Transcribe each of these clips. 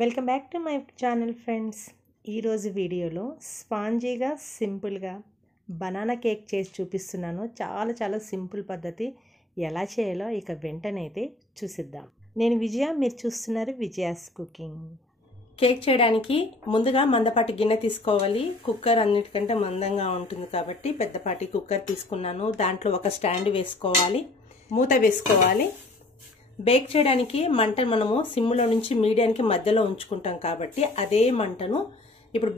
Welcome back to my channel friends. ఈరోజు వీడియోలో స్పాంజీగా సింపుల్గా బనానా కేక్ చేసి చూపిస్తున్నాను. చాలా సింపుల్ పద్ధతి. ఎలా చేయాలో ఇక వెంటనే అయితే చూసిద్దాం. నేను విజయ, మీరు చూస్తున్నారు విజయాస్ కుకింగ్. కేక్ చేయడానికి ముందుగా మందపాటి గిన్నె తీసుకోవాలి. కుక్కర్ అన్నిటికంటే మందంగా ఉంటుంది కాబట్టి పెద్దపాటి కుక్కర్ తీసుకున్నాను. దాంట్లో ఒక స్టాండ్ వేసుకోవాలి, మూత వేసుకోవాలి. బేక్ చేయడానికి మంట మనము సిమ్లో నుంచి మీడియానికి మధ్యలో ఉంచుకుంటాం కాబట్టి అదే మంటను ఇప్పుడు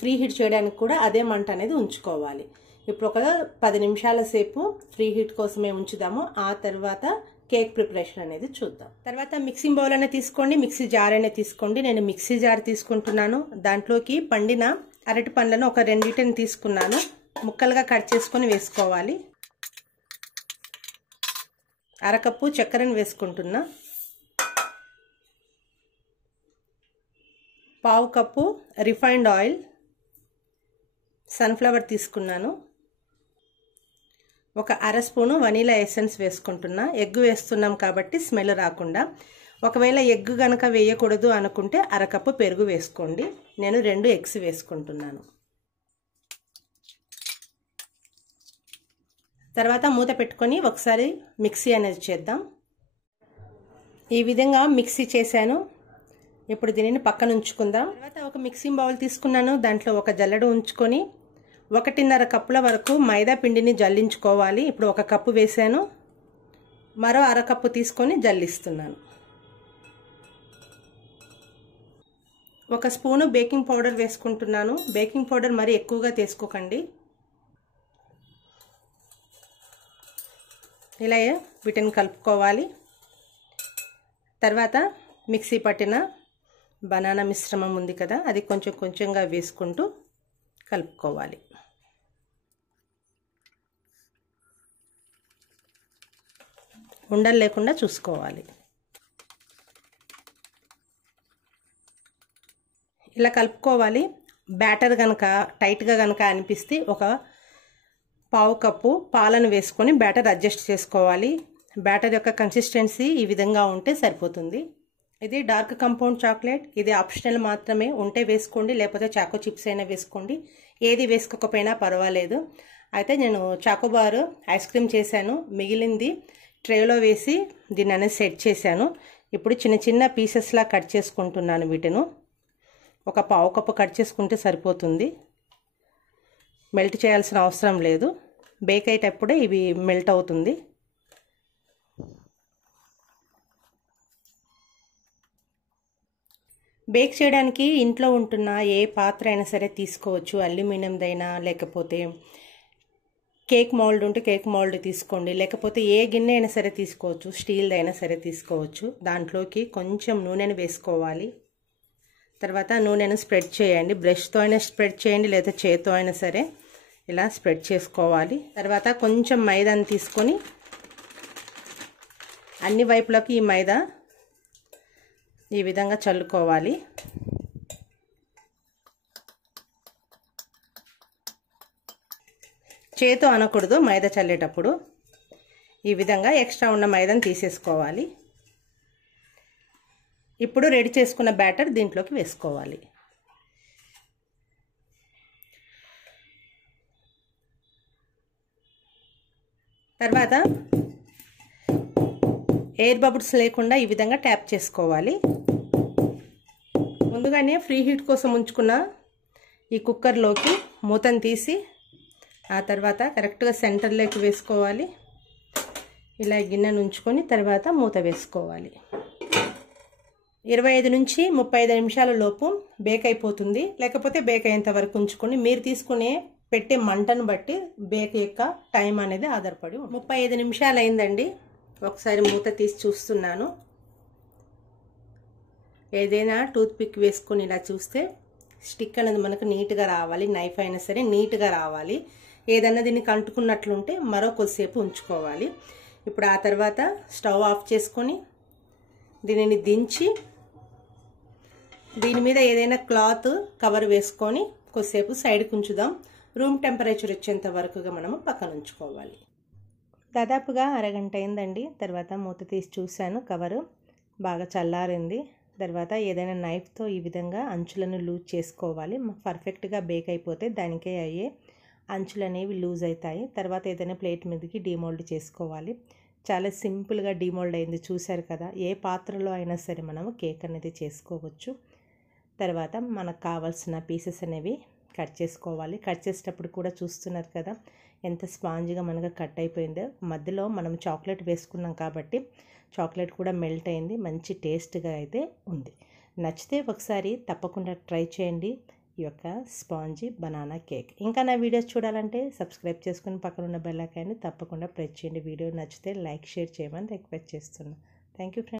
ఫ్రీ హీట్ చేయడానికి కూడా అదే మంట అనేది ఉంచుకోవాలి. ఇప్పుడు ఒక 10 నిమిషాల సేపు ఫ్రీ హీట్ కోసమే ఉంచుదాము. ఆ తర్వాత కేక్ ప్రిపరేషన్ అనేది చూద్దాం. తర్వాత మిక్సింగ్ బౌల్ అనేది తీసుకోండి, మిక్సీ జార్ అనేది తీసుకోండి. నేను మిక్సీ జార్ తీసుకుంటున్నాను. దాంట్లోకి పండిన అరటి పండ్లను ఒక 2 తీసుకున్నాను. ముక్కలుగా కట్ చేసుకొని వేసుకోవాలి. అరకప్పు చక్కెరను వేసుకుంటున్నా. పావు కప్పు రిఫైన్డ్ ఆయిల్, సన్ఫ్లవర్ తీసుకున్నాను. ఒక అర స్పూను వనీలా ఎసెన్స్ వేసుకుంటున్నా. ఎగ్ వేస్తున్నాం కాబట్టి స్మెల్ రాకుండా. ఒకవేళ ఎగ్ కనుక వేయకూడదు అనుకుంటే అరకప్పు పెరుగు వేసుకోండి. నేను 2 ఎగ్స్ వేసుకుంటున్నాను. తర్వాత మూత పెట్టుకొని ఒకసారి మిక్సీ అనేది చేద్దాం. ఈ విధంగా మిక్సీ చేశాను. ఇప్పుడు దీనిని పక్కన ఉంచుకుందాం. తర్వాత ఒక మిక్సింగ్ బౌల్ తీసుకున్నాను. దాంట్లో ఒక జల్లెడ ఉంచుకొని 1.5 కప్పుల వరకు మైదా పిండిని జల్లించుకోవాలి. ఇప్పుడు 1 కప్పు వేసాను. మరో అరకప్పు తీసుకొని జల్లిస్తున్నాను. 1 స్పూను బేకింగ్ పౌడర్ వేసుకుంటున్నాను. బేకింగ్ పౌడర్ మరి ఎక్కువగా తీసుకోకండి. ఇలా వీటిని కలుపుకోవాలి. తర్వాత మిక్సీ పట్టిన బనానా మిశ్రమం ఉంది కదా, అది కొంచెంగా వేసుకుంటూ కలుపుకోవాలి. ఉండలు లేకుండా చూసుకోవాలి. ఇలా కలుపుకోవాలి. బ్యాటర్ కనుక టైట్గా కనుక అనిపిస్తే ఒక పావు కప్పు పాలను వేసుకొని బ్యాటర్ అడ్జస్ట్ చేసుకోవాలి. బ్యాటర్ యొక్క కన్సిస్టెన్సీ ఈ విధంగా ఉంటే సరిపోతుంది. ఇది డార్క్ కంపౌండ్ చాక్లెట్. ఇది ఆప్షనల్ మాత్రమే. ఉంటే వేసుకోండి, లేకపోతే చాకో చిప్స్ అయినా వేసుకోండి. ఏది వేసుకోకపోయినా పర్వాలేదు. అయితే నేను చాకోబార్ ఐస్ క్రీమ్ చేశాను. మిగిలింది ట్రేలో వేసి దీన్ని అనేది సెట్ చేశాను. ఇప్పుడు చిన్న పీసెస్లా కట్ చేసుకుంటున్నాను. వీటిను ఒక పావు కప్పు కట్ చేసుకుంటే సరిపోతుంది. మెల్ట్ చేయాల్సిన అవసరం లేదు. బేక్ అయ్యేటప్పుడే ఇవి మెల్ట్ అవుతుంది. బేక్ చేయడానికి ఇంట్లో ఉంటున్న ఏ పాత్ర అయినా సరే తీసుకోవచ్చు. అల్యూమినియందైనా, లేకపోతే కేక్ మౌల్డ్ ఉంటే కేక్ మౌల్డ్ తీసుకోండి, లేకపోతే ఏ గిన్నె అయినా సరే తీసుకోవచ్చు. స్టీల్దైనా సరే తీసుకోవచ్చు. దాంట్లోకి కొంచెం నూనెను వేసుకోవాలి. తర్వాత నూనెను స్ప్రెడ్ చేయండి. బ్రష్తో అయినా స్ప్రెడ్ చేయండి, లేదా చేత్తో అయినా సరే ఇలా స్ప్రెడ్ చేసుకోవాలి. తర్వాత కొంచెం మైదాని తీసుకొని అన్ని వైపులకి ఈ మైదా ఈ విధంగా చల్లుకోవాలి. చేతో అనకూడదు మైదా చల్లేటప్పుడు. ఈ విధంగా ఎక్స్ట్రా ఉన్న మైదాని తీసేసుకోవాలి. ఇప్పుడు రెడీ చేసుకున్న బ్యాటర్ దీంట్లోకి వేసుకోవాలి. తర్వాత ఎయిర్ బబుల్స్ లేకుండా ఈ విధంగా ట్యాప్ చేసుకోవాలి. ముందుగానే ఫ్రీ హీట్ కోసం ఉంచుకున్న ఈ కుక్కర్లోకి మూతను తీసి ఆ తర్వాత కరెక్ట్గా సెంటర్లోకి వేసుకోవాలి. ఇలా గిన్నెను ఉంచుకొని తర్వాత మూత వేసుకోవాలి. 25 నుంచి 35 నిమిషాల లోపు బేక్ అయిపోతుంది. లేకపోతే బేక్ అయ్యేంత వరకు ఉంచుకొని మీరు తీసుకునే పెట్టే మంటను బట్టి బేక్ యొక్క టైం అనేది ఆధారపడి 35 నిమిషాలు అయిందండి. ఒకసారి మూత తీసి చూస్తున్నాను. ఏదైనా టూత్ పిక్ వేసుకొని ఇలా చూస్తే స్టిక్ అనేది మనకు నీట్గా రావాలి. నైఫ్ అయినా సరే నీట్గా రావాలి. ఏదైనా దీన్ని కంటుకున్నట్లుంటే మరో కొద్దిసేపు ఉంచుకోవాలి. ఇప్పుడు ఆ తర్వాత స్టవ్ ఆఫ్ చేసుకొని దీనిని దించి దీని మీద ఏదైనా క్లాత్ కవర్ వేసుకొని కొద్దిసేపు సైడ్కి ఉంచుదాం. రూమ్ టెంపరేచర్ వచ్చేంత వరకుగా మనము పక్కన ఉంచుకోవాలి. దాదాపుగా అరగంట అయిందండి. తర్వాత మూత తీసి చూశాను. కవరు బాగా చల్లారింది. తర్వాత ఏదైనా నైఫ్తో ఈ విధంగా అంచులను లూజ్ చేసుకోవాలి. పర్ఫెక్ట్గా బేక్ అయిపోతే దానికే అయ్యే అంచులు అనేవి లూజ్ అవుతాయి. తర్వాత ఏదైనా ప్లేట్ మీదకి డీమోల్డ్ చేసుకోవాలి. చాలా సింపుల్గా డీమోల్డ్ అయింది, చూశారు కదా. ఏ పాత్రలో అయినా సరే మనము కేక్ అనేది చేసుకోవచ్చు. తర్వాత మనకు కావాల్సిన పీసెస్ అనేవి కట్ చేసుకోవాలి. కట్ చేసేటప్పుడు కూడా చూస్తున్నారు కదా ఎంత స్పాంజ్గా మనకు కట్ అయిపోయిందో. మధ్యలో మనం చాక్లెట్ వేసుకున్నాం కాబట్టి చాక్లెట్ కూడా మెల్ట్ అయింది, మంచి టేస్ట్గా అయితే ఉంది. నచ్చితే ఒకసారి తప్పకుండా ట్రై చేయండి ఈ యొక్క స్పాంజీ బనానా కేక్. ఇంకా నా వీడియోస్ చూడాలంటే సబ్స్క్రైబ్ చేసుకుని పక్కన ఉన్న బెల్ ఐకాన్ని తప్పకుండా ప్రెస్ చేయండి. వీడియో నచ్చితే లైక్ షేర్ చేయమని రిక్వెస్ట్ చేస్తున్నాను. Thank you friends.